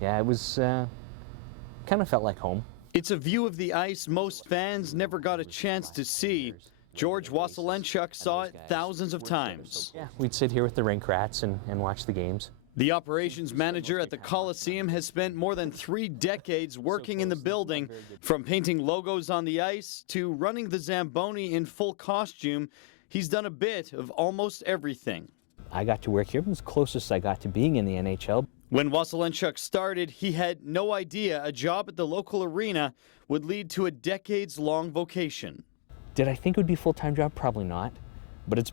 Yeah, it was kind of felt like home. It's a view of the ice most fans never got a chance to see. George Wasylenchuk saw it thousands of times. Yeah, we'd sit here with the rink rats and watch the games. The operations manager at the Coliseum has spent more than 3 decades working in the building, from painting logos on the ice to running the Zamboni in full costume. He's done a bit of almost everything. I got to work here. It was closest I got to being in the NHL. When Wasylenchuk started, he had no idea a job at the local arena would lead to a decades-long vocation. Did I think it would be a full-time job? Probably not, but it's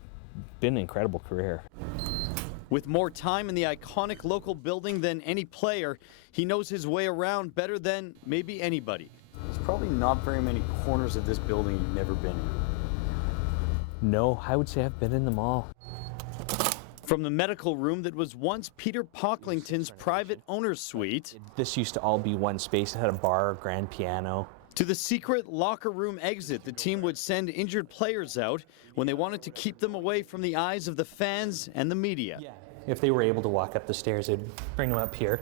been an incredible career. With more time in the iconic local building than any player, he knows his way around better than maybe anybody. There's probably not very many corners of this building you've never been in. No, I would say I've been in them all. From the medical room that was once Peter Pocklington's private owner's suite. This used to all be one space. It had a bar, grand piano. To the secret locker room exit the team would send injured players out when they wanted to keep them away from the eyes of the fans and the media. Yeah. If they were able to walk up the stairs, they'd bring them up here,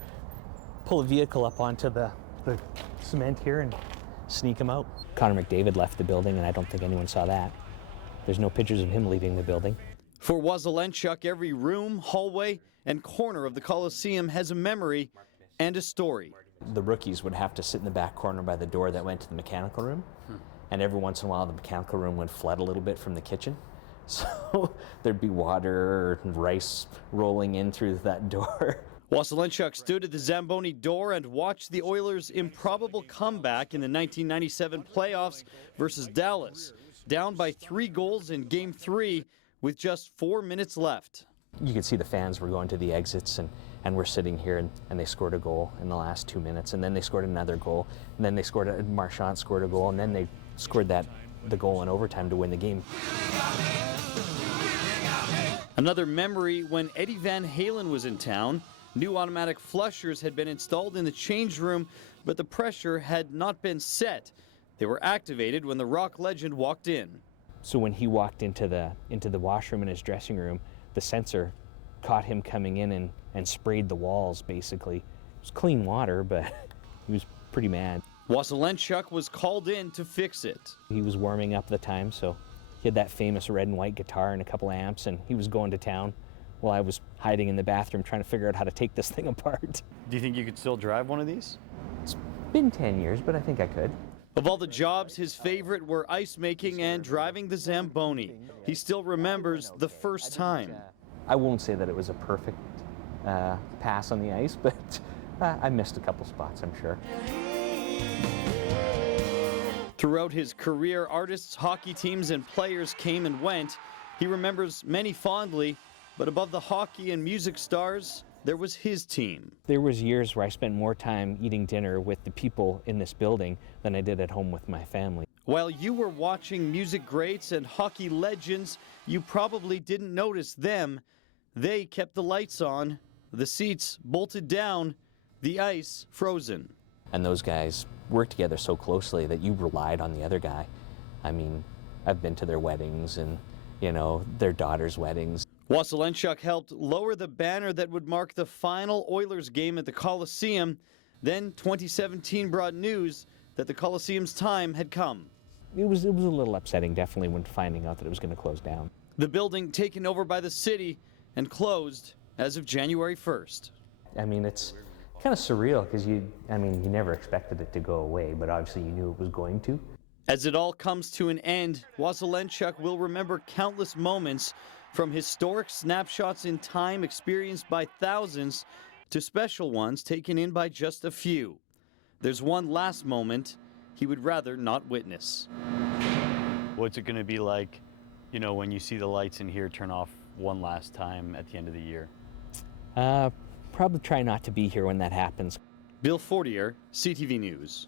pull a vehicle up onto the cement here and sneak them out. Connor McDavid left the building, and I don't think anyone saw that. There's no pictures of him leaving the building. For Wasylenchuk, every room, hallway, and corner of the Coliseum has a memory and a story. The rookies would have to sit in the back corner by the door that went to the mechanical room, and every once in a while the mechanical room would flood a little bit from the kitchen. So there'd be water and rice rolling in through that door. Wasylenchuk stood at the Zamboni door and watched the Oilers' improbable comeback in the 1997 playoffs versus Dallas, down by 3 goals in Game 3 with just 4 minutes left. You could see the fans were going to the exits, and we're sitting here, and they scored a goal in the last 2 minutes, and then they scored another goal, and then they scored Marchand scored a goal, and then they scored the goal in overtime to win the game. Another memory when Eddie Van Halen was in town. New automatic flushers had been installed in the change room, but the pressure had not been set. They were activated when the rock legend walked in. So when he walked into the washroom in his dressing room, the sensor caught him coming in and sprayed the walls, basically. It was clean water, but he was pretty mad. Wasylenchuk was called in to fix it. He was warming up the time, so he had that famous red and white guitar and a couple amps, and he was going to town while I was hiding in the bathroom trying to figure out how to take this thing apart. Do you think you could still drive one of these? It's been 10 years, but I think I could. Of all the jobs, his favorite were ice making and driving the Zamboni. He still remembers the first time. I won't say that it was a perfect pass on the ice, but I missed a couple spots, I'm sure. Throughout his career, artists, hockey teams, and players came and went. He remembers many fondly, but above the hockey and music stars, there was his team. There was years where I spent more time eating dinner with the people in this building than I did at home with my family. While you were watching music greats and hockey legends, you probably didn't notice them. They kept the lights on, the seats bolted down, the ice frozen. And those guys worked together so closely that you relied on the other guy. I mean, I've been to their weddings and, their daughters' weddings. Wasylenchuk helped lower the banner that would mark the final Oilers game at the Coliseum. Then 2017 brought news that the Coliseum's time had come. It was a little upsetting, definitely, when finding out that it was going to close down. The building taken over by the city and closed as of January 1st. I mean, it's kind of surreal because you never expected it to go away, but obviously you knew it was going to. As it all comes to an end, Wasylenchuk will remember countless moments, from historic snapshots in time experienced by thousands to special ones taken in by just a few. There's one last moment he would rather not witness. What's it going to be like, when you see the lights in here turn off one last time at the end of the year? Probably try not to be here when that happens. Bill Fortier, CTV News.